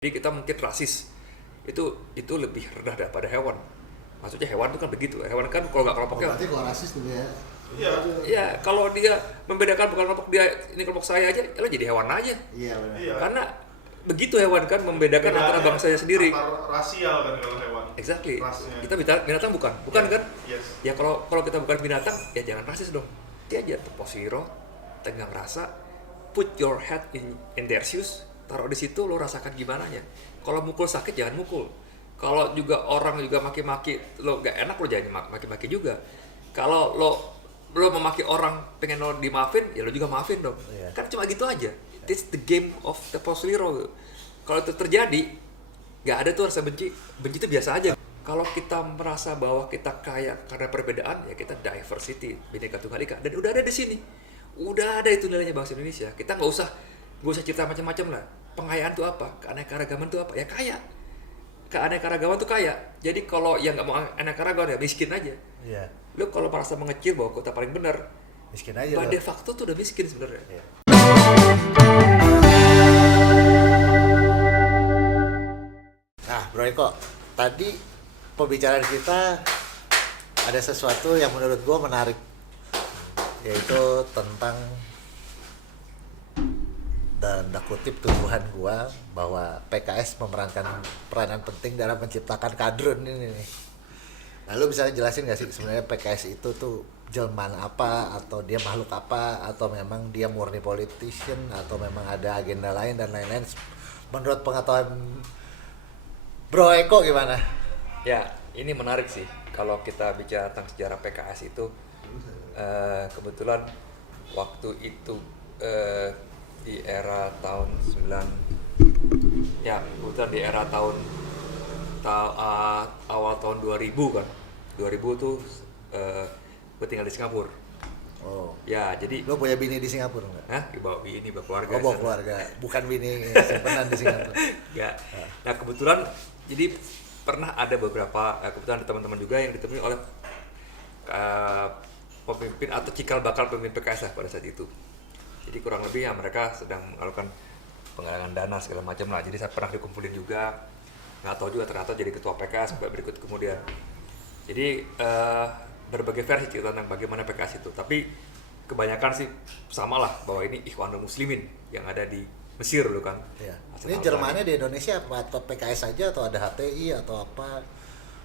Jadi kita mungkin rasis itu lebih rendah daripada hewan. Maksudnya hewan itu kan begitu. Hewan kan kalau nggak kelompoknya. Berarti kalau rasis tuh ya. Iya. Iya, kalau dia membedakan bukan kelompok dia, ini kelompok saya aja, ya lo jadi hewan aja. Iya benar. Iya. Karena begitu hewan kan membedakan antara bangsanya sendiri. Antar rasial kan kalau hewan. Exactly. Rasnya. Kita binatang bukan kan? Yes. Ya kalau kita bukan binatang, ya jangan rasis dong. Dia aja posiro, tenggang rasa, put your head in their shoes, taruh di situ lo rasakan gimana nya. Kalau mukul sakit jangan mukul. Kalau juga orang juga maki-maki lo gak enak lo jangan maki-maki juga. Kalau lo memaki orang pengen lo dimaafin, ya lo juga maafin dong. Iya. Kan cuma gitu aja. It's the game of the posliro. Kalau itu terjadi, gak ada tuh rasa benci. Benci itu biasa aja. Kalau kita merasa bahwa kita kaya karena perbedaan, ya kita diversity, Bhinneka Tunggal Ika. Dan udah ada di sini. Udah ada itu nilainya bangsa Indonesia. Kita nggak usah cerita macam-macam lah. Pengayaan itu apa? Keanekaragaman itu apa? Ya kaya. Keanekaragaman itu kaya. Jadi kalau yang nggak mau anekaragaman ya miskin aja. Iya. Lu kalau merasa mengecil bahwa kota paling benar, Miskin aja pada lo. fakta tuh udah miskin sebenarnya. Iya. Nah, Bro Eko, tadi pembicaraan kita ada sesuatu yang menurut gue menarik, yaitu tentang dan kutip tuduhan gue bahwa PKS memerankan peranan penting dalam menciptakan kadrun ini nih. Nah, lu bisa jelasin nggak sih sebenarnya PKS itu tuh jelmaan apa, atau dia makhluk apa, atau memang dia murni politician, atau memang ada agenda lain dan lain-lain. Menurut pengetahuan Bro Eko gimana? Ya, ini menarik sih. Kalau kita bicara tentang sejarah PKS itu, kebetulan waktu itu di era tahun 9, ya kebetulan di era awal tahun 2000 kan. 2000 tuh gue tinggal di Singapura. Oh, Ya, jadi lo punya bini di Singapura nggak? Hah? Bawa bini, bawa keluarga. Oh, bawa sana. keluarga, bukan bini simpenan di Singapura. Ya. Nah, kebetulan jadi pernah ada beberapa kebetulan ada teman-teman juga yang ditemui oleh pemimpin atau cikal bakal pemimpin PKS lah pada saat itu. Jadi kurang lebih ya mereka sedang melakukan penggalangan dana segala macam lah. Jadi saya pernah dikumpulin juga. Nggak tahu juga ternyata jadi ketua PKS berikut kemudian. Jadi berbagai versi cerita tentang bagaimana PKS itu. Tapi kebanyakan sih sama lah bahwa ini Ikhwanul Muslimin yang ada di Mesir dulu kan. Ya. Asal Ini Albani. Jermannya di Indonesia apa, atau PKS saja, atau ada HTI atau apa?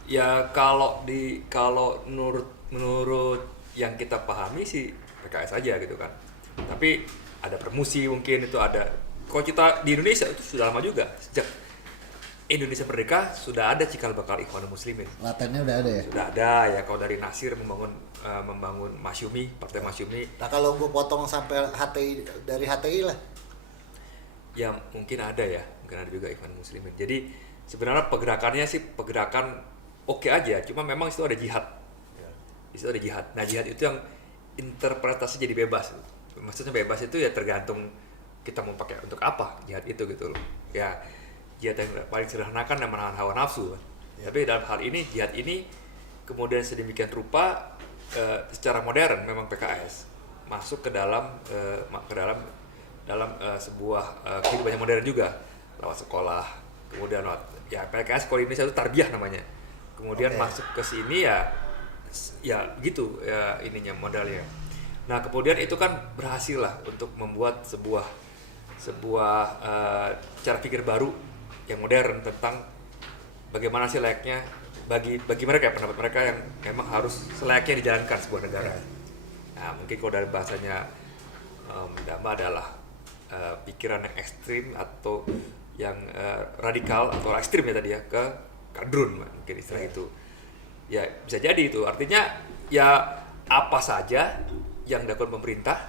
Ya kalau menurut yang kita pahami sih PKS aja gitu kan. Tapi ada permusi mungkin itu ada. Kalau kita di Indonesia itu sudah lama juga, sejak Indonesia merdeka sudah ada cikal bakal Ikhwanul Muslimin. Latennya udah ada ya? Sudah ada ya, kalau dari Nasir membangun Masyumi, Partai Masyumi. Nah, kalau gue potong sampai HTI, dari HTI lah. Ya mungkin ada juga Ikhwanul Muslimin. Jadi sebenarnya pergerakannya sih pergerakan oke aja, cuma memang itu ada jihad. Di situ ada jihad. Nah, jihad itu yang interpretasi jadi bebas. Maksudnya bebas itu ya tergantung kita mau pakai untuk apa jihad itu gitu loh. Ya jihad yang paling sederhana kan yang menahan hawa nafsu kan. Ya. Tapi dalam hal ini jihad ini kemudian sedemikian rupa secara modern memang PKS masuk ke dalam sebuah kehidupan yang modern juga, lewat sekolah, kemudian ya PKS kalau di Indonesia itu tarbiyah namanya. Kemudian Oke. masuk ke sini ya gitu ya ininya modalnya. Nah, kemudian itu kan berhasil lah untuk membuat sebuah cara pikir baru yang modern tentang bagaimana sih layaknya bagi mereka, pendapat mereka yang memang harus selayaknya dijalankan sebuah negara. Nah, mungkin kalau dari bahasanya Dhamma adalah pikiran yang ekstrim atau yang radikal atau ekstrim ya tadi ya, ke kadrun mungkin istilah itu. Ya bisa jadi itu artinya ya apa saja yang dilakukan pemerintah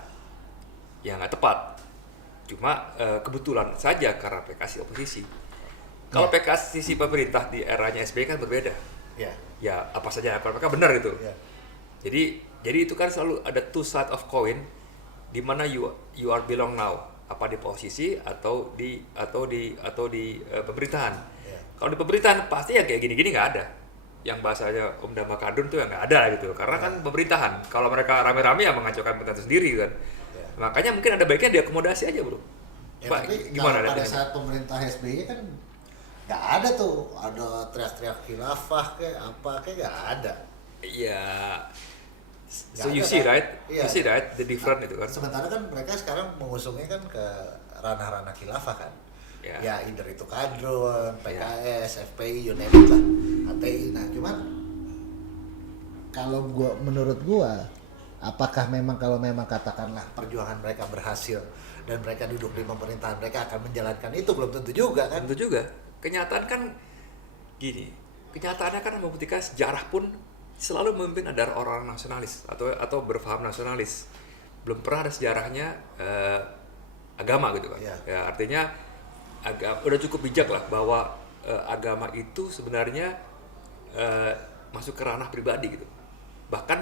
ya nggak tepat. Cuma kebetulan saja karena PKS oposisi. Kalau PKS sisi pemerintah di eranya SBY kan berbeda. Ya. Ya apa saja kalau mereka benar gitu. Ya. Jadi itu kan selalu ada two side of coin, di mana you are belong now, apa di posisi atau di pemerintahan. Ya. Kalau di pemerintahan pasti ya kayak gini-gini nggak ada. Yang bahasanya Om Dhamma Kadrun tuh ya nggak ada gitu, karena kan pemerintahan. Kalau mereka rame-rame ya mengacaukan pemerintahan sendiri kan. Ya. Makanya mungkin ada baiknya diakomodasi aja bro. Ya, Pak, tapi gimana kalau pada lihatnya? saat pemerintah SBY kan Nggak ada tuh, ada teriak-teriak khilafah kayak apa kayak nggak ada. Ya, so Nggak you ada, see kan? right, Iya. you see right, the different itu kan. Sementara kan mereka sekarang mengusungnya kan ke ranah-ranah khilafah kan. Ya. Ya either itu kadrun, PKS, FPI, you name it lah, HTI. Nah cuman kalau menurut gua, apakah memang kalau memang katakanlah perjuangan mereka berhasil dan mereka duduk di pemerintahan, mereka akan menjalankan itu? Belum tentu juga kan. Tentu juga. Kenyataan kan gini. Kenyataannya kan membuktikan sejarah pun selalu memimpin adalah orang nasionalis atau berpaham nasionalis. Belum pernah ada sejarahnya agama gitu kan. Iya. Ya, artinya udah cukup bijak lah bahwa agama itu sebenarnya masuk ke ranah pribadi gitu. Bahkan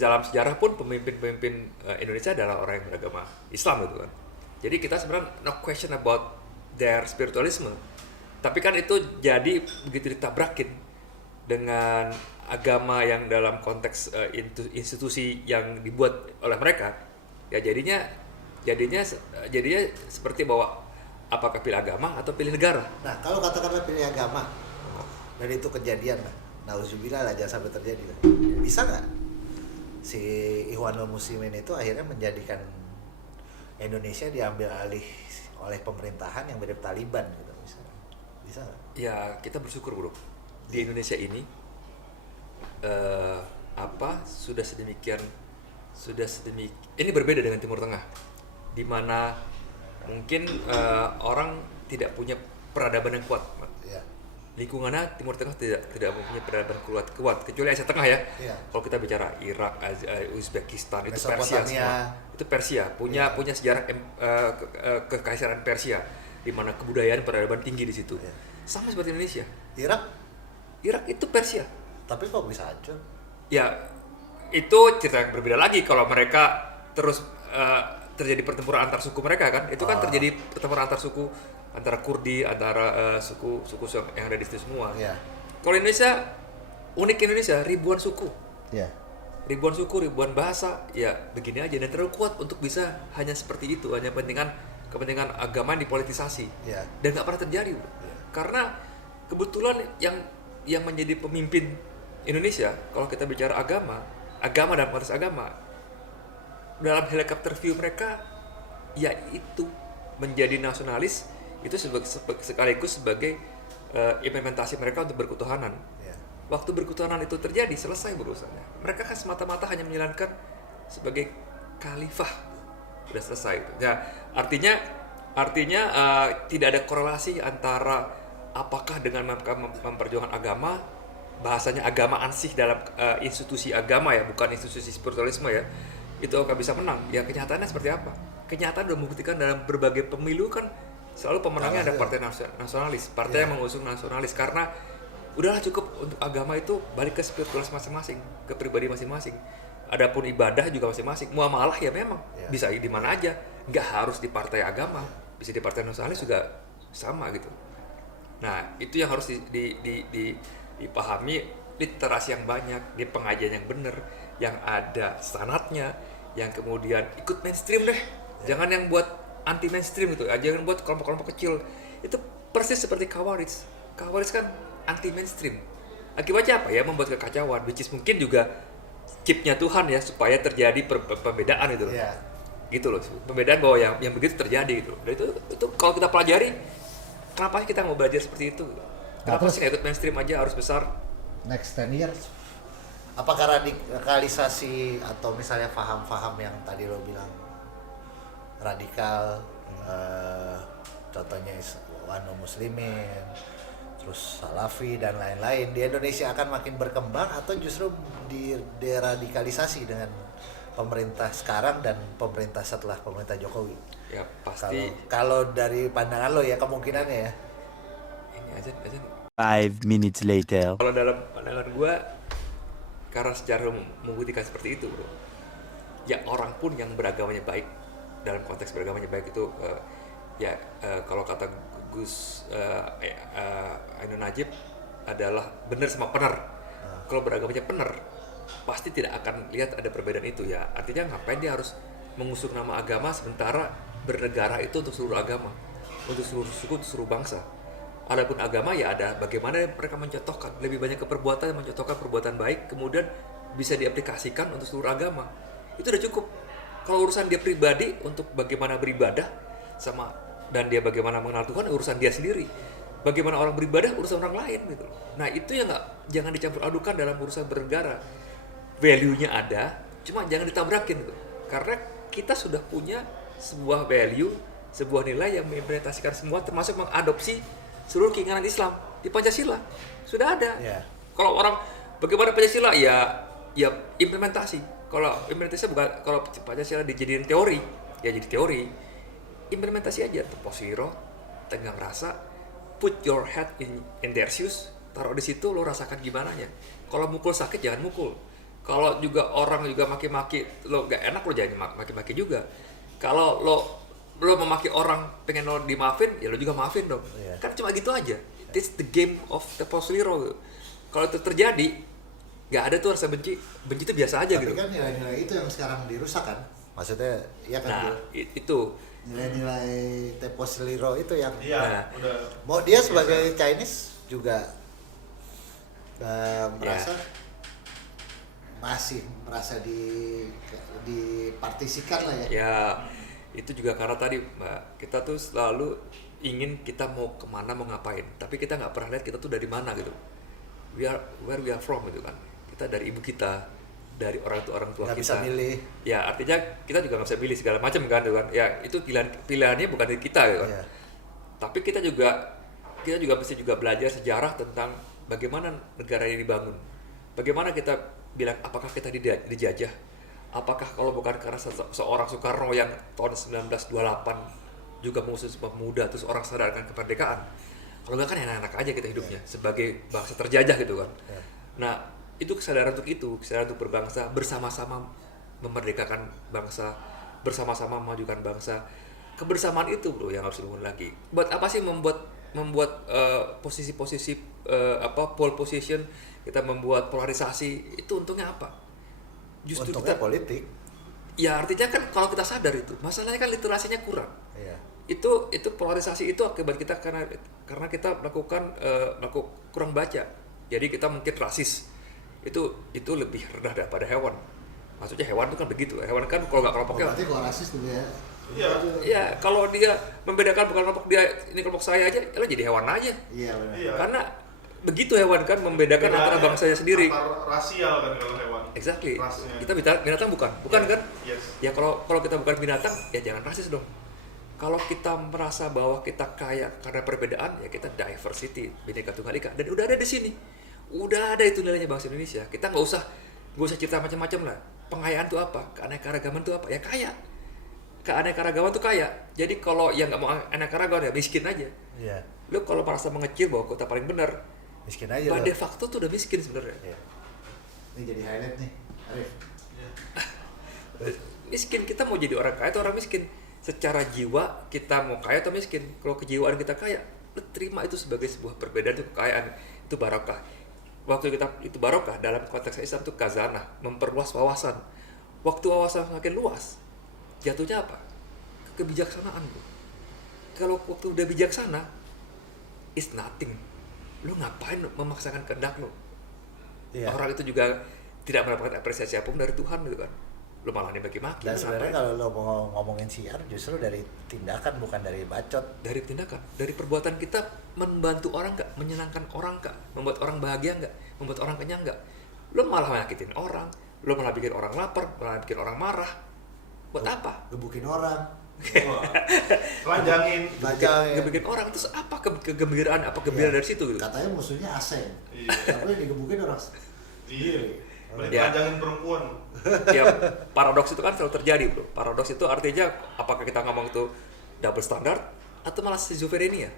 dalam sejarah pun pemimpin-pemimpin Indonesia adalah orang yang beragama Islam gitu kan. Jadi kita sebenarnya no question about their spiritualism. Tapi kan itu jadi begitu ditabrakin dengan agama yang dalam konteks institusi yang dibuat oleh mereka, ya jadinya seperti bahwa apakah pilih agama atau pilih negara. Nah kalau katakanlah pilih agama dan itu kejadian lah, nauzubillah lah, jangan sampai terjadi lah. Bisa nggak si Ikhwanul Muslimin itu akhirnya menjadikan Indonesia diambil alih oleh pemerintahan yang mirip Taliban gitu misalnya? Bisa nggak? Ya kita bersyukur bro, di Indonesia ini sudah sedemikian ini berbeda dengan Timur Tengah, di mana mungkin orang tidak punya peradaban yang kuat. Ya. Lingkungannya Timur Tengah tidak mempunyai peradaban kuat kecuali Asia Tengah ya. Iya. Kalau kita bicara Irak, Uzbekistan, itu Persia Mesopotamia. semua. Itu Persia punya sejarah kekaisaran Persia, di mana kebudayaan peradaban tinggi di situ. Iya. Sama seperti Indonesia. Irak Itu Persia. tapi kok bisa hancur? Ya itu cerita yang berbeda lagi kalau mereka terus terjadi pertempuran antar suku mereka kan. Itu kan terjadi pertempuran antar suku, antara Kurdi, antara suku yang ada di situ semua. Iya. Kalau Indonesia, unik Indonesia, ribuan suku. Iya. Ribuan suku, ribuan bahasa, ya begini aja. Dan terlalu kuat untuk bisa hanya seperti itu, hanya kepentingan agama yang dipolitisasi. Iya. Dan nggak pernah terjadi, bro. Karena kebetulan yang menjadi pemimpin Indonesia, kalau kita bicara agama dalam konteks agama, dalam helikopter view mereka, yaitu menjadi nasionalis, itu sekaligus sebagai implementasi mereka untuk berketuhanan. Iya. Waktu berketuhanan itu terjadi, selesai berurusannya. Mereka kan semata-mata hanya menjalankan sebagai khalifah, udah selesai itu. Ya, artinya tidak ada korelasi antara apakah dengan memperjuangkan agama, bahasanya agama ansih dalam institusi agama ya, bukan institusi spiritualisme ya, itu akan bisa menang. Ya kenyataannya seperti apa? Kenyataan sudah membuktikan dalam berbagai pemilu kan selalu pemenangnya ada partai nasionalis, partai yang mengusung nasionalis, karena udahlah cukup untuk agama itu balik ke spiritualis masing-masing, ke pribadi masing-masing. Adapun ibadah juga masing-masing. Muamalah ya memang bisa di mana aja, nggak harus di partai agama, bisa di partai nasionalis juga sama gitu. Nah itu yang harus dipahami, literasi yang banyak, di pengajian yang benar, yang ada sanadnya, yang kemudian ikut mainstream deh. Jangan yang buat anti mainstream gitu, jangan buat kelompok-kelompok kecil. Itu persis seperti Khawarij. Khawarij kan anti mainstream. Akibatnya apa ya? Membuat kekacauan, which is mungkin juga chipnya Tuhan ya, supaya terjadi perbedaan itu loh. Yeah. Gitu loh, pembedaan bahwa yang begitu terjadi gitu. Dan itu kalau kita pelajari, kenapa sih kita mau belajar seperti itu? Kenapa sih nggak ikut mainstream aja harus besar? Next 10 years, apakah radikalisasi atau misalnya paham-paham yang tadi lo bilang radikal, contohnya Ikhwanul Muslimin, terus Salafi dan lain-lain di Indonesia akan makin berkembang atau justru deradikalisasi dengan pemerintah sekarang dan pemerintah setelah pemerintah Jokowi? Ya pasti. Kalau dari pandangan lo ya, kemungkinannya ya. Ini aja. 5 minutes later. Kalau dalam pandangan gue, karena sejarah membuktikan seperti itu, bro. Ya orang pun yang beragamanya baik, dalam konteks beragamanya baik itu, kalau kata Gus Ainun Najib adalah benar sama benar. Kalau beragamanya benar, pasti tidak akan lihat ada perbedaan itu ya. Artinya ngapain dia harus mengusung nama agama sementara bernegara itu untuk seluruh agama, untuk seluruh suku, untuk seluruh bangsa. adapun agama ya ada bagaimana mereka mencontohkan lebih banyak ke perbuatan, mencontohkan perbuatan baik, kemudian bisa diaplikasikan untuk seluruh agama. Itu udah cukup. Kalau urusan dia pribadi untuk bagaimana beribadah sama dan dia bagaimana mengenal Tuhan, urusan dia sendiri. Bagaimana orang beribadah, urusan orang lain gitu. Nah itu yang jangan dicampur adukan dalam urusan bernegara. Value-nya ada, cuma jangan ditabrakin gitu. Karena kita sudah punya sebuah value, sebuah nilai yang mengimplementasikan semua, termasuk mengadopsi seluruh keinginan Islam di Pancasila. Sudah ada. Yeah. Kalau orang bagaimana Pancasila ya implementasi. Kalau implementasi bukan, kalau Pancasila dijadiin teori, ya jadi teori. Implementasi aja, Teposiro, tenggang rasa, put your head in their shoes, taruh di situ, lo rasakan gimana nya. Kalau mukul sakit jangan mukul. Kalau juga orang juga maki-maki, lo gak enak lo jangan maki-maki juga. Kalau lo memaki orang pengen lo dimaafin, ya lo juga maafin dong. Yeah. Kan cuma gitu aja. It's the game of Teposiro. Kalau itu terjadi, gak ada tuh rasa benci. Benci itu biasa aja. Tapi gitu. kan nilai-nilai itu yang sekarang dirusak kan, maksudnya ya kan. Nah, Gil? itu. Nilai-nilai Teposiro itu yang Iya, Nah. udah. mau dia sebagai Chinese juga merasa masih merasa dipartisikan lah ya. Ya, itu juga karena tadi Mbak, kita tuh selalu ingin kita mau kemana, mau ngapain. Tapi kita nggak pernah lihat kita tuh dari mana gitu. Where we are from gitu kan. Kita dari ibu kita, dari orang tua Nggak kita. bisa milih. Ya, artinya kita juga nggak bisa milih segala macam kan, gitu kan. Ya, itu pilihannya bukan dari kita gitu kan. Iya. Tapi kita mesti juga belajar sejarah tentang bagaimana negara ini dibangun. Bagaimana kita bilang apakah kita dijajah? Apakah kalau bukan karena seorang Soekarno yang tahun 1928 juga mengusung pemuda terus orang sadarkan kemerdekaan. Kalau enggak kan enak-enak aja kita hidupnya sebagai bangsa terjajah gitu kan. Nah, itu kesadaran untuk berbangsa, bersama-sama memerdekakan bangsa, bersama-sama memajukan bangsa. Kebersamaan itu bro yang harus dibangun lagi. Buat apa sih membuat posisi-posisi pole position, kita membuat polarisasi, itu untungnya apa? Justru Untungnya kita politik. ya artinya kan kalau kita sadar itu masalahnya kan literasinya kurang. Iya. Itu polarisasi itu akibat kita karena kita melakukan kurang baca. Jadi kita mungkin rasis. Itu lebih rendah daripada hewan. Maksudnya hewan itu kan begitu. Hewan kan kalau nggak kelompoknya. Berarti kalau rasis tuh ya. Iya. Iya, kalau dia membedakan bukan kelompok dia, ini kelompok saya aja, ya lo jadi hewan aja. Iya benar. Iya. Karena begitu hewan kan membedakan antara bangsanya sendiri. Antar rasial kan kalau hewan. Exactly. Rasnya. Kita binatang bukan Iya. kan? Yes. Ya kalau kita bukan binatang, ya jangan rasis dong. Kalau kita merasa bahwa kita kaya karena perbedaan, ya kita diversity, Bhinneka Tunggal Ika, dan udah ada di sini. Udah ada itu nilainya bangsa Indonesia. Kita nggak usah cerita macam-macam lah. Pengayaan itu apa? Keanekaragaman itu apa? Ya kaya. Keanekaragaman itu kaya. Jadi kalau yang nggak mau anekaragaman ya miskin aja. Iya. Lu kalau merasa mengecil bahwa kota paling benar, Miskin aja bah loh. de facto tuh udah miskin sebenarnya. Iya. Ini jadi highlight nih, Arif. Miskin, kita mau jadi orang kaya atau orang miskin? Secara jiwa kita mau kaya atau miskin? Kalau kejiwaan kita kaya, lu terima itu sebagai sebuah perbedaan, itu kekayaan, itu barokah. Waktu kita itu barokah dalam konteks Islam itu khazanah, memperluas wawasan. Waktu wawasan semakin luas, jatuhnya apa? Kebijaksanaan. Kalau waktu udah bijaksana, is nothing. Lu ngapain memaksakan kehendak lu? Iya. Orang itu juga tidak mendapatkan apresiasi apapun dari Tuhan gitu kan. Lu malah dimaki-maki. Dan lu sebenarnya ngapain? kalau lo mau ngomongin siar justru dari tindakan bukan dari bacot. Dari tindakan, dari perbuatan kita membantu orang nggak, menyenangkan orang nggak, membuat orang bahagia nggak, membuat orang kenyang nggak. Lu malah nyakitin orang, lu malah bikin orang lapar, malah bikin orang marah. Buat apa? Gebukin orang. Wah. Telanjangin. Ngebikin orang, terus apa kegembiraan, apa gembira dari situ gitu? Katanya musuhnya asing. Iya. Tapi yang digebukin orang. Iya. Mending Ya. telanjangin perempuan. Ya, paradoks itu kan selalu terjadi bro. Paradoks itu artinya apakah kita ngomong itu double standard atau malah schizophrenia,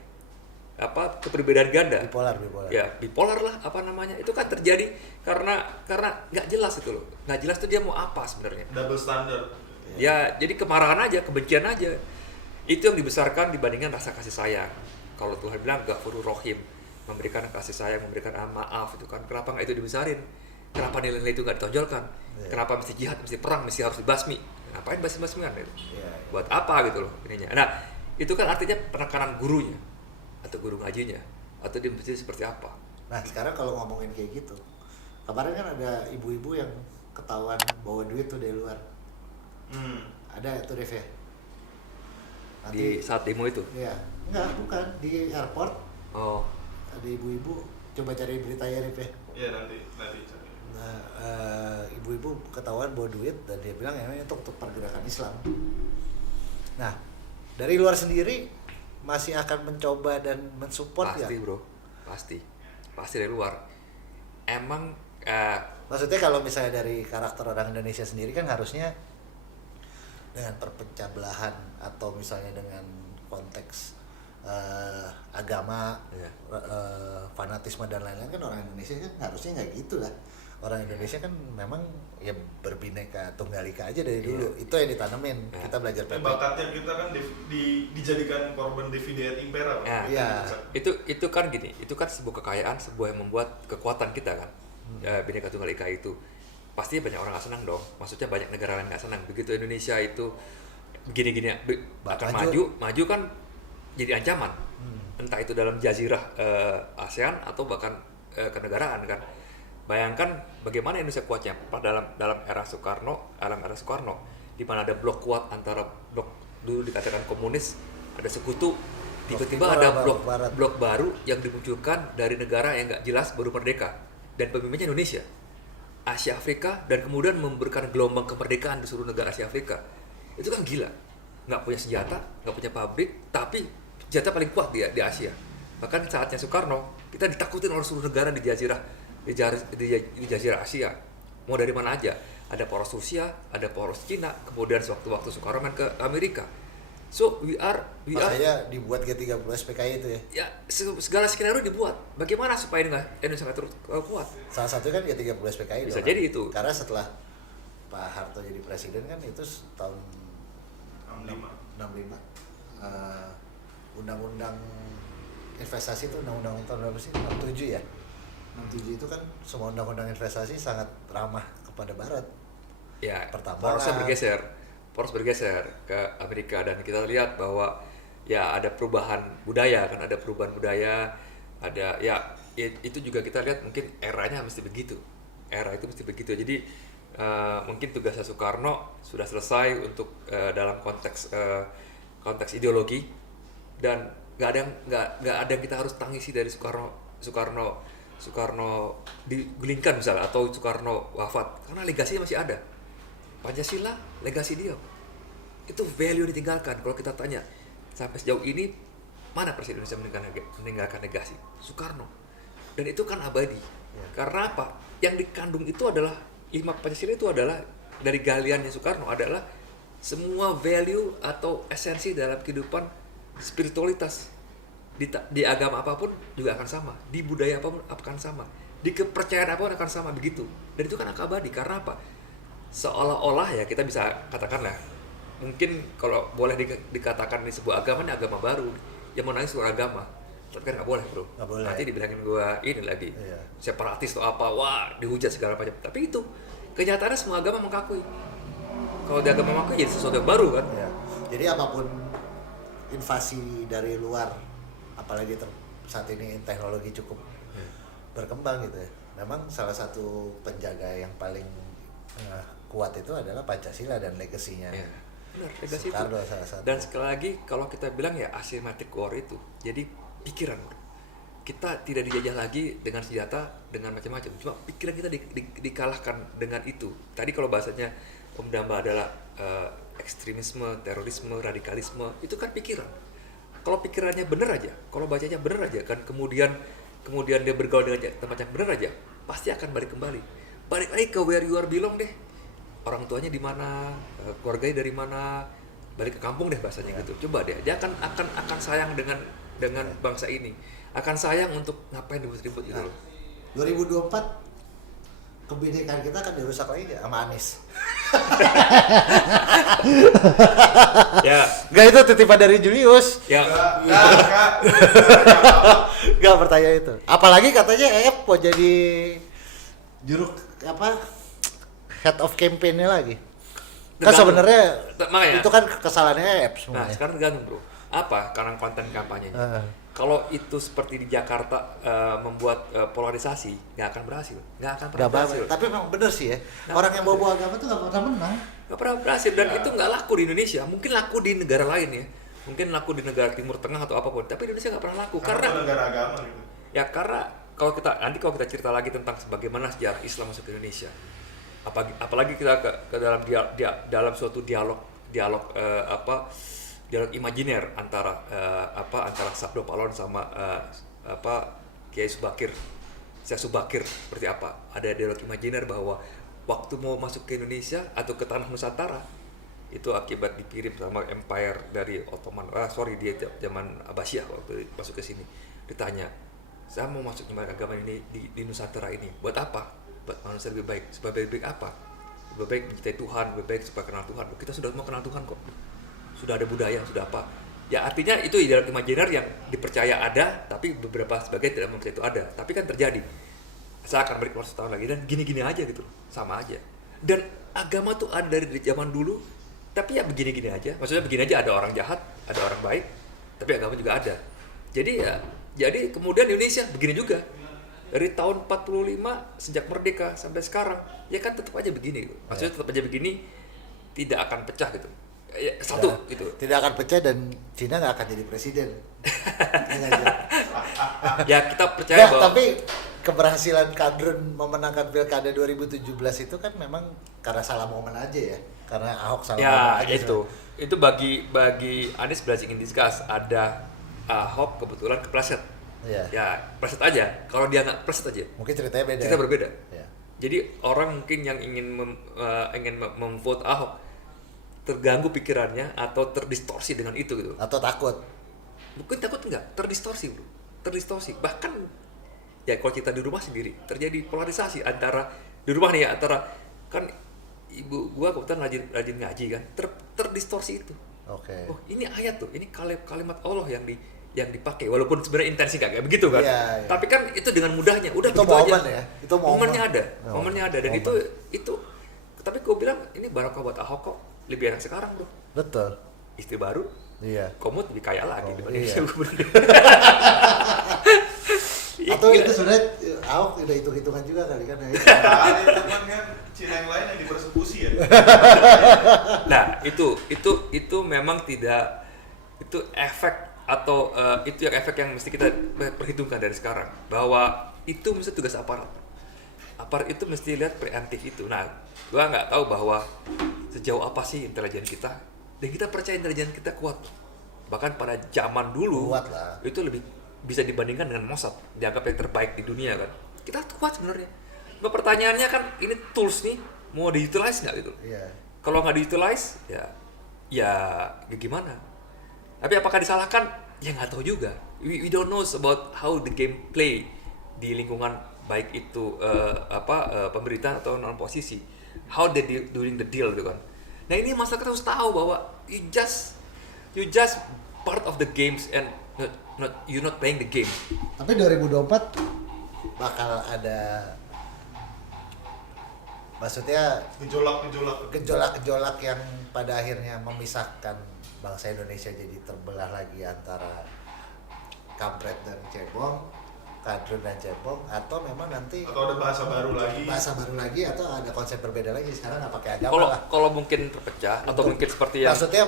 apa kepribadian ganda. Bipolar. Ya bipolar lah apa namanya, itu kan terjadi karena nggak jelas itu loh, nggak jelas tuh dia mau apa sebenarnya. Double standard. Ya jadi kemarahan aja, kebencian aja, itu yang dibesarkan dibandingkan rasa kasih sayang. Kalau Tuhan bilang Ghafurur Rahim, memberikan kasih sayang, memberikan maaf, itu kan kenapa nggak itu dibesarin? Kenapa nilai-nilai itu nggak ditonjolkan? Iya. Kenapa mesti jihad, mesti perang, mesti harus dibasmi? Ngapain basmi-basmian itu? Iya. Buat apa gitu loh ininya? Nah itu kan artinya penekanan gurunya atau guru ngajinya. atau dia mesti seperti apa? Nah sekarang kalau ngomongin kayak gitu, kemarin kan ada ibu-ibu yang ketahuan bawa duit tuh dari luar. Ada tuh Dev ya? Di saat demo itu? Iya, enggak, bukan di airport. Oh, Ada ibu-ibu, coba cari beritanya Dev ya. Iya nanti cari. Nah, ibu-ibu ketahuan bawa duit dan dia bilang ya ini untuk pergerakan Islam. Nah, dari luar sendiri masih akan mencoba dan mensupport ya? pasti bro, pasti dari luar. Emang Maksudnya kalau misalnya dari karakter orang Indonesia sendiri kan harusnya dengan perpecah belahan atau misalnya dengan konteks agama, Iya. fanatisme dan lain-lain kan orang Indonesia kan harusnya nggak gitu lah. Orang Indonesia kan memang ya berbineka tunggal ika aja dari dulu. Itu yang ditanemin. Iya. Kita belajar PP. Bakatnya kita kan dijadikan korban divide et impera. Pak. Nah, Iya. itu kan gini, itu kan sebuah kekayaan, sebuah yang membuat kekuatan kita kan. Bhinneka Tunggal Ika itu pasti banyak orang nggak senang dong. Maksudnya banyak negara lain nggak senang. Begitu Indonesia itu gini-gini akan maju kan jadi ancaman. Entah itu dalam jazirah ASEAN atau bahkan kenegaraan kan. Bayangkan bagaimana Indonesia kuatnya dalam era Soekarno, di mana ada blok kuat antara blok dulu dikatakan komunis, ada sekutu, tiba-tiba ada blok baru yang dimunculkan dari negara yang nggak jelas baru merdeka dan pemimpinnya Indonesia, Asia Afrika, dan kemudian memberikan gelombang kemerdekaan di seluruh negara Asia Afrika. Itu kan gila, nggak punya senjata, nggak punya pabrik, tapi senjata paling kuat di Asia. Bahkan saatnya Soekarno, kita ditakutin oleh seluruh negara di jazirah Asia, mau dari mana aja. Ada poros Rusia, ada poros Cina, kemudian sewaktu-waktu Soekarno main ke Amerika. So we are Makanya dibuat G30 SPKI itu ya. ya segala skenario dibuat. Bagaimana supaya Indonesia nggak terus kuat? Salah satunya kan G30 SPKI Bisa dong, jadi kan? itu. Karena setelah Pak Harto jadi presiden kan itu tahun 65. Undang-undang investasi itu undang-undang tahun berapa sih? 67 ya? 67 itu kan semua undang-undang investasi sangat ramah kepada Barat. Ya, Pertambangan. poros bergeser ke Amerika, dan kita lihat bahwa ya ada perubahan budaya, ada ya itu juga kita lihat mungkin eranya mesti begitu. Jadi mungkin tugasnya Soekarno sudah selesai untuk dalam konteks ideologi, dan nggak ada yang kita harus tangisi dari Soekarno digulingkan misalnya, atau Soekarno wafat, karena legasinya masih ada. Pancasila legasi dia, itu value ditinggalkan. Kalau kita tanya sampai sejauh ini mana presiden Indonesia meninggalkan legasi? Soekarno. Dan itu kan abadi. Karena apa? Yang dikandung itu adalah Pancasila itu adalah dari galiannya Soekarno adalah semua value atau esensi dalam kehidupan spiritualitas. Di agama apapun juga akan sama, di budaya apapun akan sama, di kepercayaan apapun akan sama, begitu. Dan itu kan abadi. Karena apa? Seolah-olah ya kita bisa katakan lah, mungkin kalau boleh dikatakan ini sebuah agama, ini agama baru yang mau nangis sebuah agama, tapi kan nggak boleh bro. Nggak boleh. Nanti dibilangin gua ini lagi separatis atau apa, wah dihujat segala macam. Tapi itu kenyataannya semua agama mengakui. Kalau di agama mengakui jadi sesuatu yang baru kan. Ya. Jadi apapun invasi dari luar, apalagi saat ini teknologi cukup berkembang gitu ya. Memang salah satu penjaga yang paling kuat itu adalah Pancasila dan legasinya. Ya, benar, legasi itu. Salah satu. Dan sekali lagi kalau kita bilang ya asymmetric war itu, jadi pikiran. Kita tidak dijajah lagi dengan senjata, dengan macam-macam. Cuma pikiran kita dikalahkan dengan itu. Tadi kalau bahasanya Om Damba adalah ekstremisme, terorisme, radikalisme, itu kan pikiran. Kalau pikirannya benar aja, kalau bacanya benar aja, kan kemudian dia bergaul dengan tempat yang benar aja, pasti akan balik lagi ke where you are belong deh. Orang tuanya di mana, keluarganya dari mana, balik ke kampung deh bahasanya gitu. Coba deh, dia akan sayang dengan bangsa ini, akan sayang untuk ngapain ribut-ribut gitu loh. 2024 kebinekaan kita akan dirusak lagi nggak sama Anies? Ya, Enggak, itu titipan dari Julius. ya. Enggak pertanyaan itu. Apalagi katanya EF mau jadi juruk head of campaign-nya lagi. Kan sebenarnya Makanya itu kan kesalahannya EF nah semuanya. sekarang tergantung bro, apa karena konten kampanyenya. kalau itu seperti di Jakarta membuat polarisasi, nggak akan berhasil. Nggak akan pernah Nggak berhasil. apa-apa. Tapi memang bener sih ya, Nggak orang yang berhasil. bawa agama tuh nggak pernah menang. Nggak pernah berhasil dan itu nggak laku di Indonesia. Mungkin laku di negara lain ya. Mungkin laku di negara Timur Tengah atau apapun. Tapi Indonesia nggak pernah laku Karena karena negara agama gitu. ya karena kalau kita cerita lagi tentang bagaimana sejarah Islam masuk ke Indonesia. Apalagi kita ke dalam suatu dialog dialog imajiner antara Sabdo Palon sama Kiai Subakir, Syekh Subakir seperti apa? Ada dialog imajiner bahwa waktu mau masuk ke Indonesia atau ke tanah Nusantara itu akibat dikirim sama empire dari Ottoman. Dia zaman Abbasiyah waktu masuk ke sini. Ditanya, saya mau masuk agama ini di Nusantara ini. Buat apa? Buat manusia lebih baik. Supaya lebih baik apa? Lebih baik mencintai Tuhan, lebih baik supaya kenal Tuhan. Kita sudah mau kenal Tuhan kok. Sudah ada budaya, sudah apa. Ya artinya itu ideal imajiner yang dipercaya ada, tapi beberapa sebagian tidak mempercaya itu ada. Tapi kan terjadi. Saya akan balik 100 tahun lagi dan gini-gini aja gitu. Sama aja. Dan agama tuh ada dari zaman dulu, tapi ya begini-gini aja. Maksudnya begini aja, ada orang jahat, ada orang baik, tapi agama juga ada. Jadi kemudian Indonesia begini juga. Dari tahun 45 sejak merdeka sampai sekarang, ya kan tetap aja begini. Maksudnya tetap aja begini, tidak akan pecah gitu. Ya, satu gitu. Tidak akan pecah dan Cina nggak akan jadi presiden. Ya kita percaya bahwa Tapi keberhasilan Kadrun memenangkan Pilkada 2017 itu kan memang karena salah momen aja ya. Karena Ahok salah momen ya aja. itu bagi Anies blessing in disguise. Ada Ahok kebetulan kepleset. Iya. Ya pleset aja. Kalau dia nggak pleset aja, Mungkin ceritanya beda. cerita berbeda. Ya. Jadi orang mungkin yang ingin memvote Ahok terganggu pikirannya atau terdistorsi dengan itu gitu. Atau takut. Mungkin takut enggak, terdistorsi bro, terdistorsi. Bahkan ya kalau kita di rumah sendiri terjadi polarisasi antara di rumah nih ya, antara kan ibu gua kebetulan rajin ngaji kan, terdistorsi itu. Oke. Oh ini ayat tuh, ini kalimat Allah yang dipakai, walaupun sebenarnya intensi nggak kayak begitu kan. Iya, iya. Tapi kan itu dengan mudahnya, udah Itu gitu momen aja. ya, itu momen. Momennya ada dan Momen. itu. Tapi gua bilang ini barokah buat Ahok kok, lebih enak sekarang bro. Betul. Istri baru, Iya. komut lebih kaya lagi dibanding iya. istri gubernur. Atau Gila. itu sebenarnya Ahok udah hitung-hitungan juga kali kan ya. Ada teman kan Cina yang lain yang dipersekusi ya. Nah itu memang tidak, itu efek atau itu yang efek yang mesti kita perhitungkan dari sekarang, bahwa itu mesti tugas aparat itu mesti lihat preemptif itu. Nah gua nggak tahu bahwa sejauh apa sih intelijen kita, dan kita percaya intelijen kita kuat, bahkan pada zaman dulu Kuat lah. itu lebih bisa dibandingkan dengan Mossad, dianggap yang terbaik di dunia kan. Kita kuat sebenarnya. Cuma pertanyaannya kan ini tools nih mau di-utilize nggak gitu. Iya. Kalau nggak di-utilize ya gimana. Tapi apakah disalahkan? Ya nggak tahu juga. We don't know about how the game play di lingkungan baik itu pemerintahan atau non posisi. How they doing the deal gitu kan. Nah ini masyarakat harus tahu bahwa you just part of the games and you're not playing the game. Tapi 2024 bakal ada, maksudnya gejolak-gejolak yang pada akhirnya memisahkan bangsa Indonesia jadi terbelah lagi antara kampret dan cebong, kadrun dan cebong, atau memang nanti Atau ada bahasa baru lagi atau ada konsep berbeda lagi, sekarang nggak pakai agama lah. Kalau mungkin terpecah atau mungkin seperti yang Maksudnya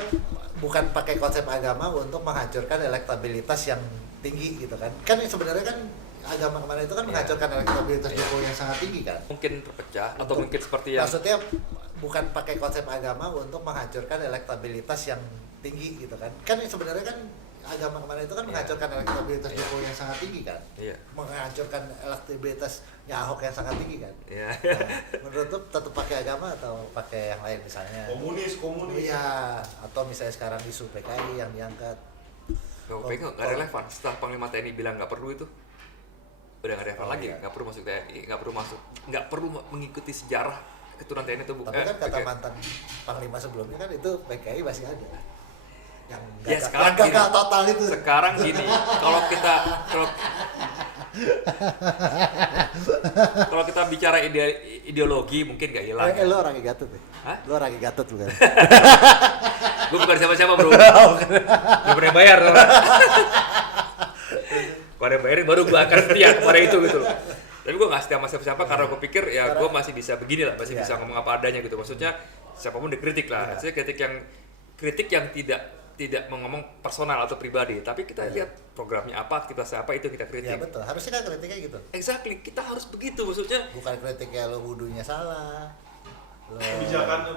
bukan pakai konsep agama untuk menghancurkan elektabilitas yang tinggi gitu kan. Kan sebenarnya kan agama kemarin itu kan menghancurkan elektabilitas Jokowi yang sangat tinggi kan. mungkin terpecah atau mungkin seperti yang Maksudnya bukan pakai konsep agama untuk menghancurkan elektabilitas yang tinggi gitu kan. Kan sebenarnya kan agama kemarin itu kan menghancurkan elektabilitas Jokowi yang sangat tinggi kan. Iya. Menghancurkan elektabilitasnya Ahok yang sangat tinggi kan. Iya. Nah, menurut lu tetap pakai agama atau pakai yang lain misalnya? komunis. Iya, atau misalnya sekarang isu PKI yang diangkat. Nggak relevan. Setelah Panglima TNI bilang nggak perlu itu, udah nggak relevan lagi. Iya. Nggak perlu masuk TNI, nggak perlu mengikuti sejarah keturunan TNI itu. Tapi kan kata mantan Panglima sebelumnya kan itu PKI masih ada. Yang Ya, gagal, sekarang yang gagal gini. total itu. Sekarang gini, kalau kita bicara ideologi mungkin nggak hilang. Lu orang Gatot ya? Hah? Lu orang Gatot bukan? Gue bukan siapa-siapa bro. Gak pernah bayar. pada bayarin baru gue akan setia kepada itu gitu loh. Tapi gue nggak setia sama siapa-siapa karena gue pikir ya gue masih bisa begini lah, masih bisa ngomong apa adanya gitu. Maksudnya siapapun dikritik lah. Maksudnya kritik yang tidak ngomong personal atau pribadi, tapi kita lihat programnya apa, aktivitasnya apa, itu kita kritik. Ya betul, harusnya kan kritiknya gitu. Exactly, kita harus begitu maksudnya. Bukan kritik kayak lo wudunya salah. Kebijakan.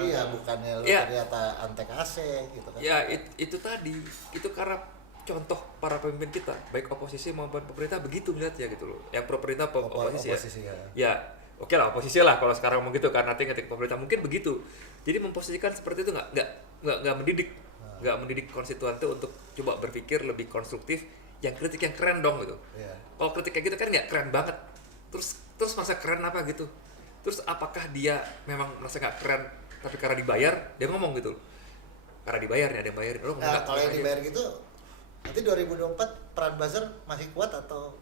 Iya, bukannya lo Ya. ternyata antek AC gitu kan. Ya itu tadi, itu karena contoh para pemimpin kita, baik oposisi maupun pemerintah begitu melihatnya gitu loh. Yang pro pemerintah oposisi ya. Ya, oke lah oposisi lah kalau sekarang mau gitu kan, nanti ngetik pemerintah mungkin begitu. Jadi memposisikan seperti itu nggak mendidik konstituen itu untuk coba berpikir lebih konstruktif, yang kritik yang keren dong gitu. Iya. Kalau kritik kayak gitu kan nggak keren banget. Terus masa keren apa gitu? Terus apakah dia memang merasa nggak keren tapi karena dibayar dia ngomong gitu? Karena dibayar nih, ada yang bayarin. Lo Nah, kalau yang dibayar gitu, nanti 2024 peran buzzer masih kuat atau?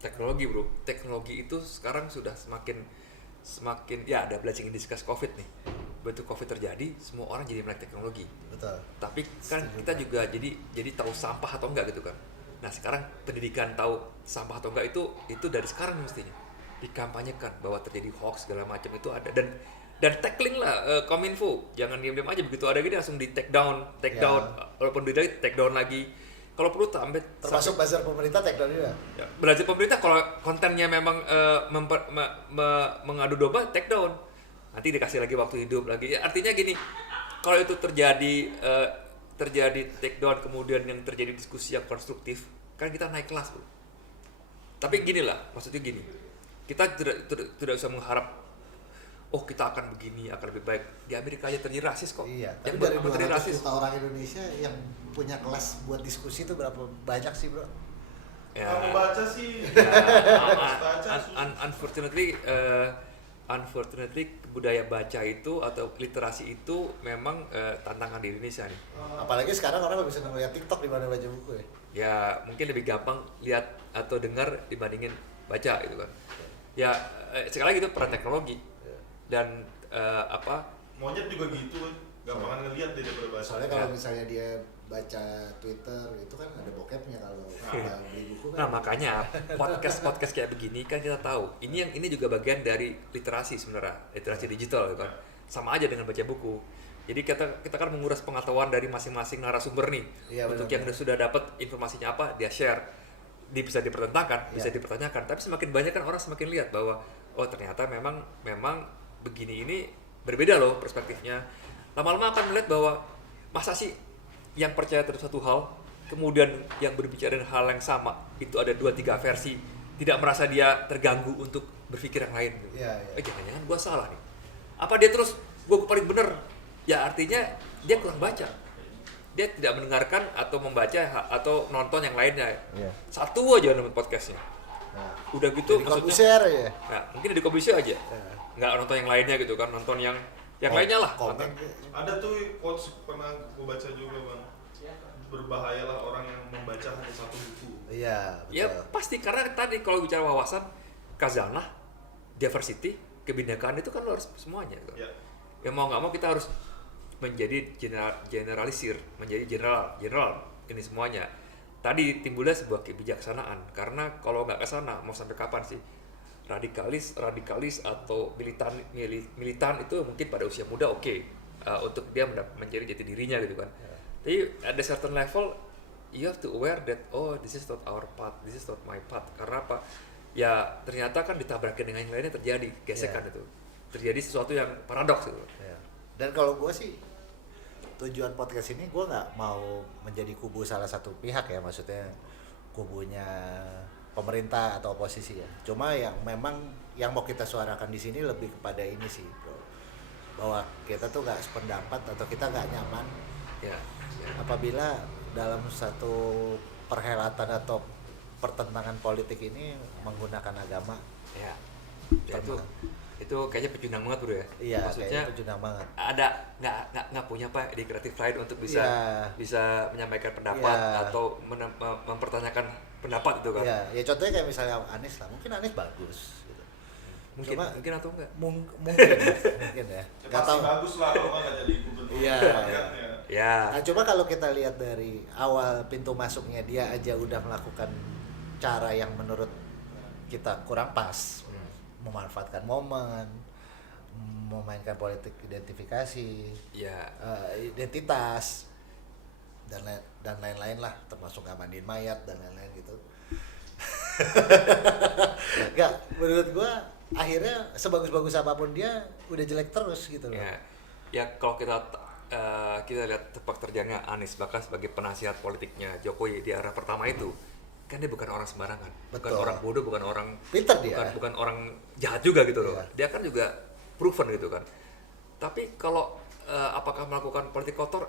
teknologi bro, teknologi itu sekarang sudah semakin ya ada blessing in disguise COVID nih. Begitu COVID terjadi, semua orang jadi melek teknologi. Betul. Tapi kan kita juga jadi tahu sampah atau enggak gitu kan. Nah sekarang pendidikan tahu sampah atau enggak itu dari sekarang mestinya dikampanyekan bahwa terjadi hoax segala macam itu ada, dan tackling lah Kominfo, jangan diam-diam aja begitu ada gini langsung di take down, walaupun di take down lagi. Kalau perlu Termasuk buzzer pemerintah take down juga. ya, belajar pemerintah kalau kontennya memang mengadu domba take down, nanti dikasih lagi waktu hidup lagi. Ya, artinya gini, kalau itu terjadi take down kemudian yang terjadi diskusi yang konstruktif, kan kita naik kelas bro. Tapi gini lah, maksudnya gini, kita tidak usah mengharap kita akan begini, akan lebih baik. Di Amerika aja terjadi rasis kok. Iya, Yang tapi dari terjadi 200 juta orang Indonesia yang punya kelas buat diskusi itu berapa banyak sih bro? Ya, Kalau baca sih, unfortunately budaya baca itu atau literasi itu memang tantangan di Indonesia nih. Apalagi sekarang orang bisa ngeliat TikTok di mana baca buku ya. Ya mungkin lebih gampang lihat atau dengar dibandingin baca gitu kan. Ya sekali lagi itu peran teknologi dan monyet juga gitu kan, gampangan ngeliat daripada baca. Soalnya kalau misalnya dia baca Twitter itu kan ada bokepnya kalau beli buku Nah kan. makanya podcast kayak begini kan kita tahu ini juga bagian dari literasi sebenarnya, literasi digital gitu kan, sama aja dengan baca buku. Jadi kita kan menguras pengetahuan dari masing-masing narasumber nih. Iya, Untuk benar. yang sudah dapat informasinya apa dia share, bisa dipertentangkan, bisa dipertanyakan, tapi semakin banyak kan orang semakin lihat bahwa ternyata memang begini ini berbeda loh perspektifnya. Lama-lama akan melihat bahwa masa sih yang percaya terhadap satu hal, kemudian yang berbicara dengan hal yang sama, itu ada 2-3 versi, tidak merasa dia terganggu untuk berpikir yang lain. Iya. Jangan-jangan gue salah nih. Apa dia terus gue paling bener? Ya artinya dia kurang baca. Dia tidak mendengarkan atau membaca atau nonton yang lainnya. Iya. Satu aja nonton podcastnya. Nah, Udah gitu jadi maksudnya. Corbusier ya. Nah, mungkin di Kobusier aja. Nggak nonton yang lainnya gitu kan, nonton yang lainnya lah. Komen. Ada tuh quotes pernah gue baca juga bang, berbahayalah orang yang membaca hanya satu buku. Iya, Ya betul. pasti, karena tadi kalau bicara wawasan, khazanah, diversity, kebinekaan itu kan harus semuanya gitu. Ya. Ya mau nggak mau kita harus menjadi generalisir, menjadi general ini semuanya. Tadi timbulnya sebuah kebijaksanaan, karena kalau nggak ke sana mau sampai kapan sih? Radikalis atau militan itu mungkin pada usia muda untuk dia menjadi jati dirinya gitu kan. Tapi ada certain level you have to aware that this is not our path, this is not my path. Karena apa? Ya ternyata kan ditabrakin dengan yang lainnya, terjadi gesekan itu. Terjadi sesuatu yang paradoks gitu. Ya. Dan kalau gue sih tujuan podcast ini gue nggak mau menjadi kubu salah satu pihak ya, maksudnya kubunya pemerintah atau oposisi ya. Cuma yang memang yang mau kita suarakan di sini lebih kepada ini sih bro, bahwa kita tuh nggak sependapat atau kita nggak nyaman Ya. apabila dalam satu perhelatan atau pertentangan politik ini menggunakan agama. Ya. Itu kayaknya pecundang banget bro ya. Iya, Maksudnya kayak itu junang banget. ada nggak punya apa di Creative Line untuk bisa Iya. bisa menyampaikan pendapat Iya. atau mempertanyakan pendapat itu kan. Iya, ya contohnya kayak misalnya Anies lah, mungkin Anies bagus gitu. Mungkin atau enggak. Mungkin ya. Ya, Nggak pasti tahu. bagus lah kalau nggak jadi gubernur. Iya. Kan, ya. Ya. Nah, coba kalau kita lihat dari awal pintu masuknya dia aja udah melakukan cara yang menurut kita kurang pas, memanfaatkan momen, memainkan politik identifikasi, Ya, identitas dan lain-lain lah, termasuk ngamandiin mayat dan lain-lain gitu. Enggak, menurut gua akhirnya sebagus-bagus apapun dia udah jelek terus gitu loh. ya kalau kita lihat sepak terjangnya Anies bahkan sebagai penasihat politiknya Jokowi di era pertama itu, kan dia bukan orang sembarangan, bukan Betul. orang bodoh, bukan orang Pinter dia. bukan orang jahat juga gitu loh. Iya. Dia kan juga proven gitu kan. Tapi kalau apakah melakukan politik kotor,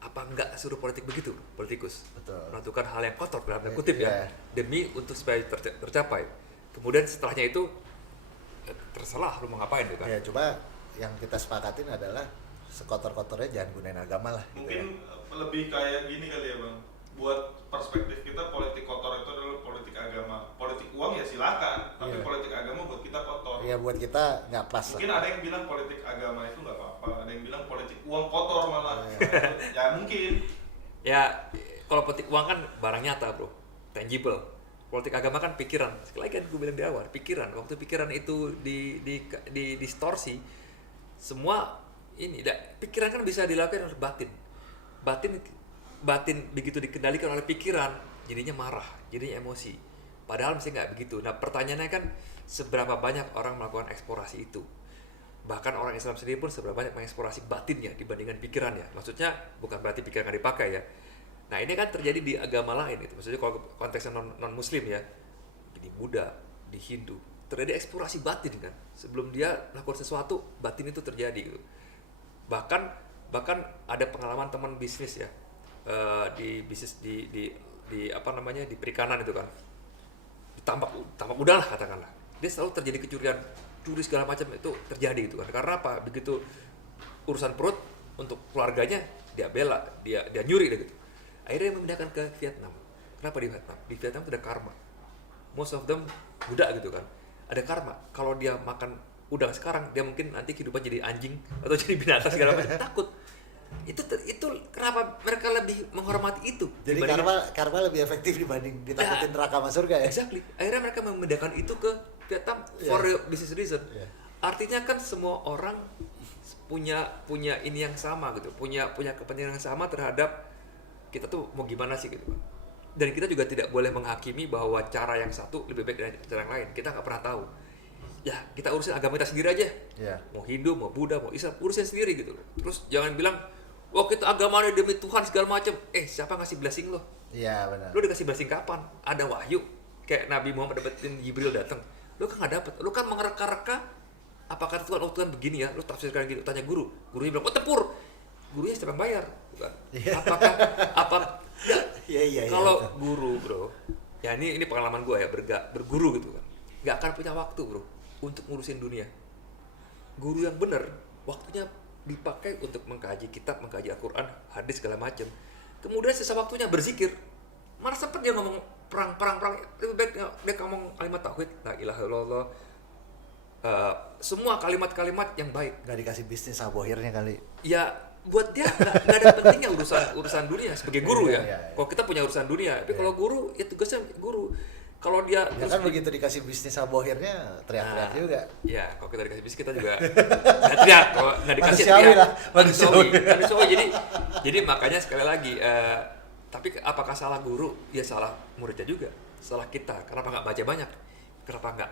apa enggak suruh politik begitu, politikus Betul. melakukan hal yang kotor dalam tanda kutip ya, Iya. demi untuk supaya tercapai. Kemudian setelahnya itu terserah lu mau ngapain gitu kan. Ya coba yang kita sepakatin adalah sekotor-kotornya jangan gunain agama lah gitu Mungkin ya. lebih kayak gini kali ya bang, buat perspektif kita politik kotor itu adalah politik agama. Politik uang ya silakan, tapi Iya. politik agama buat kita kotor. Ya buat kita nggak pas Mungkin lah. ada yang bilang politik agama itu nggak apa-apa, ada yang bilang politik uang kotor malah. Ya mungkin. Ya kalau politik uang kan barang nyata bro, tangible. Politik agama kan pikiran. Sekali lagi kan gue bilang di awal, pikiran. Waktu pikiran itu di distorsi, semua ini pikiran kan bisa dilakukan oleh batin. Batin begitu dikendalikan oleh pikiran, jadinya marah, jadinya emosi. Padahal mesti nggak begitu. Nah pertanyaannya kan seberapa banyak orang melakukan eksplorasi itu? Bahkan orang Islam sendiri pun seberapa banyak mengeksplorasi batinnya dibandingkan pikirannya. Maksudnya bukan berarti pikiran nggak dipakai ya. Nah ini kan terjadi di agama lain itu. Maksudnya kalau konteksnya non Muslim ya, di Buddha, di Hindu, terjadi eksplorasi batin kan. Sebelum dia melakukan sesuatu, batin itu terjadi gitu. Bahkan ada pengalaman teman bisnis ya, di bisnis di apa namanya di perikanan itu kan, di tambak udang lah katakanlah. Dia selalu terjadi kecurian, curi segala macam itu terjadi gitu kan. Karena apa? Begitu urusan perut untuk keluarganya dia bela, dia nyuri deh gitu. Akhirnya dia memindahkan ke Vietnam. Kenapa di Vietnam? Di Vietnam itu ada karma. Most of them Buddha gitu kan. Ada karma. Kalau dia makan udang sekarang, dia mungkin nanti kehidupan jadi anjing atau jadi binatang segala macam. Takut. Itu kenapa mereka lebih menghormati itu? Jadi karma lebih efektif dibanding ditakutin neraka sama surga ya. Exactly. Akhirnya mereka memindahkan itu ke Vietnam for business reason. Yeah. Artinya kan semua orang punya ini yang sama gitu, punya kepentingan yang sama terhadap kita tuh mau gimana sih gitu. Dan kita juga tidak boleh menghakimi bahwa cara yang satu lebih baik dari cara yang lain. Kita nggak pernah tahu. Ya kita urusin agama kita sendiri aja. Yeah. Mau Hindu, mau Buddha, mau Islam, urusin sendiri gitu. Terus jangan bilang, wah kita agamanya demi Tuhan segala macam. Siapa ngasih blessing lo? Iya benar. Lo dikasih blessing kapan? Ada wahyu. Kayak Nabi Muhammad dapetin Jibril datang. Lo kan nggak dapet. Lo kan mengerka-reka. Apa kata Tuhan? Oh Tuhan begini ya. Lo tafsirkan gitu. Tanya guru. Gurunya bilang, oh tempur. Gurunya siapa yang bayar? Bukan. Iya. Kalau guru bro, ya ini pengalaman gue ya berguru gitu kan. Nggak akan punya waktu bro untuk ngurusin dunia. Guru yang bener waktunya dipakai untuk mengkaji kitab, mengkaji Al-Quran, hadis segala macam. Kemudian sisa waktunya berzikir. Mana sempet dia ngomong perang. Lebih baik dia ngomong kalimat tauhid, la ilaha illallah. Semua kalimat-kalimat yang baik. Nggak dikasih bisnis abohirnya kali. Ya buat dia nggak ada pentingnya urusan dunia sebagai guru ya. Iya. Kalau kita punya urusan dunia, tapi kalau guru ya tugasnya guru. Kalau dia Ya kan begitu dikasih bisnis abohirnya teriak-teriak juga. Ya, kalau kita dikasih bisnis kita juga nggak teriak. Kalau nggak dikasih Manusiawi teriak. lah, manusiawi. Jadi makanya sekali lagi, tapi apakah salah guru? Ya salah muridnya juga. Salah kita. Kenapa nggak baca banyak? Kenapa nggak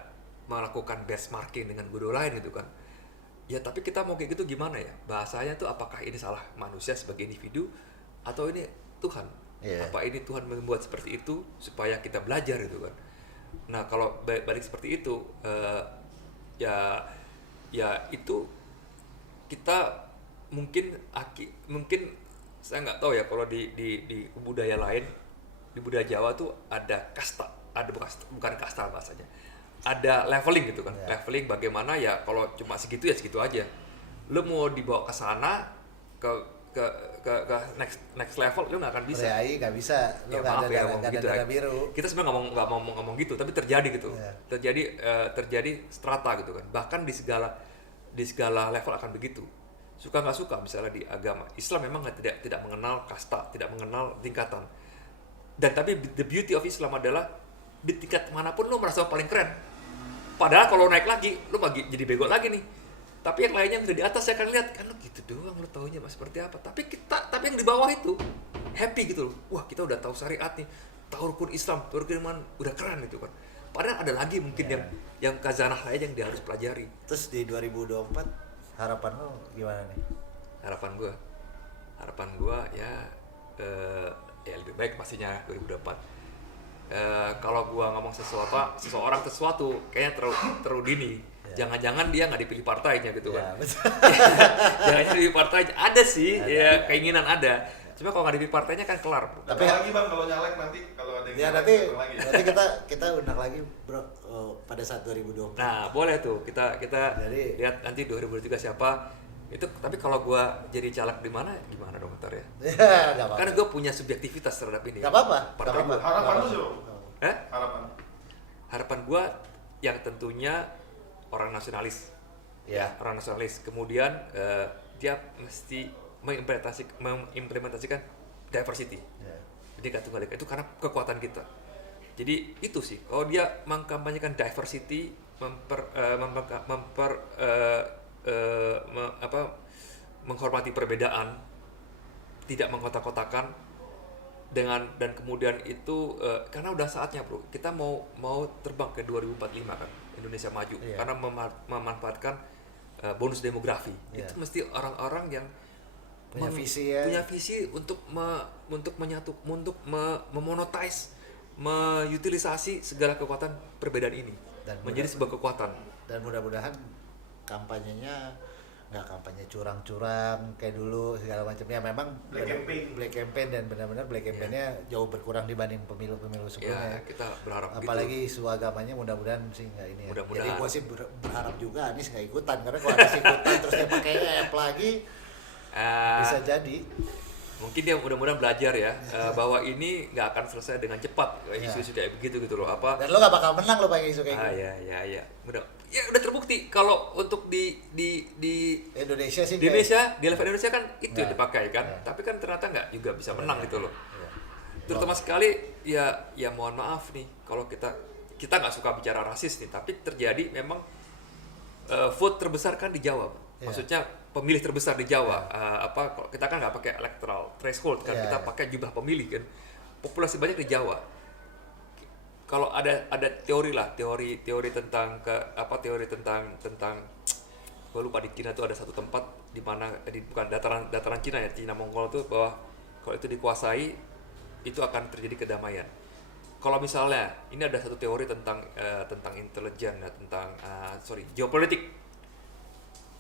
melakukan benchmarking dengan guru lain gitu kan? Ya tapi kita mau kayak gitu gimana ya? Bahasanya tuh apakah ini salah manusia sebagai individu atau ini Tuhan? Yeah. Apa ini Tuhan membuat seperti itu supaya kita belajar gitu kan? Nah kalau balik seperti itu, ya itu kita mungkin saya nggak tahu ya kalau di budaya lain, di budaya Jawa tuh ada kasta, bukan kasta bahasanya. Ada leveling gitu kan, leveling bagaimana ya kalau cuma segitu ya segitu aja. Lo mau dibawa ke sana ke next level lo nggak akan bisa. Priai nggak bisa, lo nggak ada dana biru. Kita sebenarnya nggak ngomong gitu, tapi terjadi gitu, terjadi strata gitu kan. Bahkan di segala level akan begitu. Suka nggak suka, misalnya di agama Islam memang tidak mengenal kasta, tidak mengenal tingkatan. Dan tapi the beauty of Islam adalah di tingkat manapun lu merasa paling keren. Padahal kalau naik lagi, lu jadi bego lagi nih. Tapi yang lainnya yang udah di atas saya akan lihat, kan lu gitu doang lu taunya mas seperti apa. Tapi yang di bawah itu happy gitu loh. Wah, kita udah tahu syariat nih, tahu rukun Islam, tahu rukun iman, udah keren gitu kan. Padahal ada lagi mungkin yang khazanah lain yang dia harus pelajari. Terus di 2024 harapan lo gimana nih? Harapan gua ya lebih baik pastinya 2024. Kalau gua ngomong seseorang sesuatu kayaknya terlalu dini. Jangan-jangan dia nggak dipilih partainya gitu kan. Jangan dipilih partainya. Ada sih, keinginan ada. Cuma kalau nggak dipilih partainya kan kelar. Tapi lagi bang kalau nyalek nanti kalau ada yang ya nyalek, nanti lagi. kita undang lagi bro pada saat 2024. Nah boleh tuh kita Jadi, lihat nanti 2023 siapa. Itu tapi kalau gua jadi caleg di mana gimana dong ntar ya? Ya, nggak apa-apa. Karena gua punya subjektivitas terhadap ini. Nggak apa-apa. Partai Nggak gua. apa-apa. Harapan lu sih Harapan gua yang tentunya orang nasionalis. Ya. Orang nasionalis. Kemudian dia mesti mengimplementasikan diversity. Ya. Jadi Tunggal Ika itu karena kekuatan kita. Jadi itu sih. Kalau dia mengkampanyekan diversity, menghormati perbedaan, tidak mengkotak-kotakan dan kemudian itu karena udah saatnya bro, kita mau terbang ke 2045 kan, Indonesia maju. Iya. Karena memanfaatkan bonus demografi. Iya. Itu mesti orang-orang yang Punya visi ya. punya visi untuk menyatu, untuk memonetize, mengutilisasi segala kekuatan perbedaan ini Dan menjadi sebuah kekuatan. Dan mudah-mudahan kampanyenya nggak kampanye curang-curang kayak dulu segala macamnya. Memang black campaign dan benar-benar black campaignnya jauh berkurang dibanding pemilu-pemilu sebelumnya. Ya, kita berharap Apalagi isu agamanya mudah-mudahan sih nggak ini ya. Mudah-mudahan. Jadi gue sih berharap juga Anies nggak ikutan, karena kalau Anies ikutan terus dia pakai app lagi bisa jadi. Mungkin dia mudah-mudahan belajar ya bahwa ini nggak akan selesai dengan cepat isu-isu kayak begitu gitu loh. Dan lo nggak bakal menang lo pakai isu kayak gitu. Ya. Udah terbukti kalau untuk di Indonesia sih di Indonesia, di level Indonesia kan itu yang dipakai kan. Ya. Tapi kan ternyata nggak juga bisa menang gitu loh. Ya. Terutama sekali ya mohon maaf nih kalau kita nggak suka bicara rasis nih, tapi terjadi memang vote terbesar kan di Jawa. Ya. Maksudnya pemilih terbesar di Jawa. Kalau kita kan nggak pakai electoral threshold kan, Ya, kita ya. pakai jumlah pemilih kan. Populasi banyak di Jawa. Kalau ada teori tentang teori tentang gue lupa, di Cina tuh ada satu tempat di mana bukan dataran Cina ya, Cina Mongol tuh, bahwa kalau itu dikuasai itu akan terjadi kedamaian. Kalau misalnya ini ada satu teori tentang intelijen, tentang geopolitik.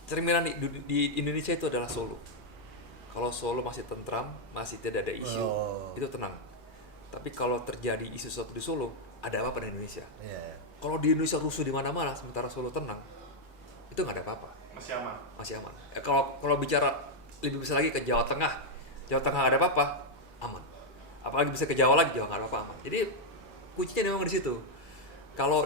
Cerminan di Indonesia itu adalah Solo. Kalau Solo masih tentram, masih tidak ada isu, itu tenang. Tapi kalau terjadi isu sesuatu di Solo, ada apa pada Indonesia? Yeah. Kalau di Indonesia rusuh di mana-mana, sementara Solo tenang, itu nggak ada apa-apa. Masih aman. Kalau bicara lebih besar lagi ke Jawa Tengah ada apa-apa, aman. Apalagi bisa ke Jawa lagi, Jawa nggak ada apa-apa, aman. Jadi kuncinya memang di situ. Kalau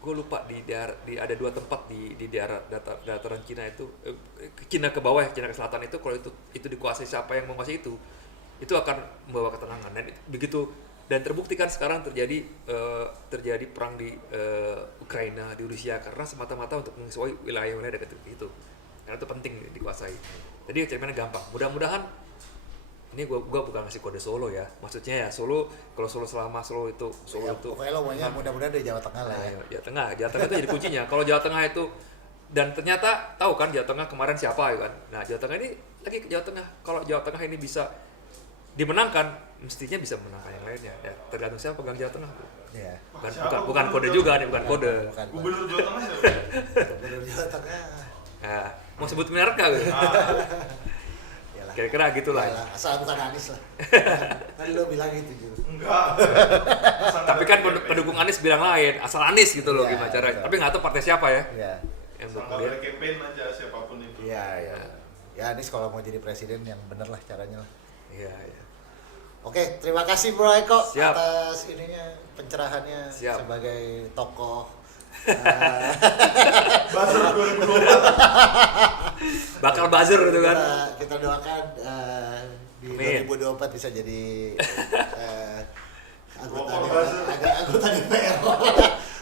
gue lupa ada dua tempat di daerah dataran Cina itu, Cina ke bawah, Cina ke selatan itu, kalau itu dikuasai siapa yang menguasai itu akan membawa ketenangan. Dan begitu, dan terbukti kan sekarang terjadi perang di Ukraina, di Rusia, karena semata-mata untuk menguasai wilayah-wilayah dekat itu. Karena itu penting dikuasai. Jadi ceritanya gampang. Mudah-mudahan ini gua bukan ngasih kode Solo ya. Maksudnya ya Solo, kalau selama Solo itu Pokoknya lo maunya mudah-mudahan dari Jawa Tengah lah ya. Jawa Tengah itu jadi kuncinya. Kalau Jawa Tengah itu, dan ternyata tahu kan Jawa Tengah kemarin siapa ya kan. Nah, Jawa Tengah ini lagi ke Jawa Tengah. Kalau Jawa Tengah ini bisa dimenangkan, mestinya bisa menangkan yang lainnya. Ya, tergantung siapa pegang Jawa Tengah. Iya. Bukan kode juga nih, bukan kode. Gubernur Jawa Tengah siapa? Gubernur Jawa Tengah. Nah, mau sebut merek kah? Yalah. Kira-kira gitulah. Yalah, asal bukan Anies lah. Tadi lo bilang gitu juga. Enggak. Tapi kan pendukung Anies bilang lain, asal Anies gitu loh, Iya, gimana cara. betul. Tapi nggak tahu partai siapa ya. Iya. Yang Sangka dia. dari campaign aja siapapun itu. Iya. Ya Anies kalau mau jadi presiden yang bener lah caranya lah. Iya. Oke, terima kasih Bro Eko Siap. atas ininya, pencerahannya Siap. sebagai tokoh. Buzzer 2024. Bakal buzzer gitu kan. Kita doakan di Amin. 2024 bisa jadi anggota DPR.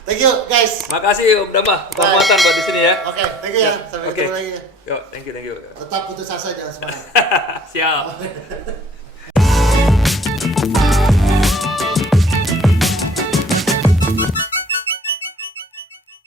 Thank you guys. Makasih Om Dama, penguatan buat di sini ya. Oke, thank you ya. Sampai Oke. ketemu lagi. Yo, thank you. Tetap putus asa, jangan semangat. Siap.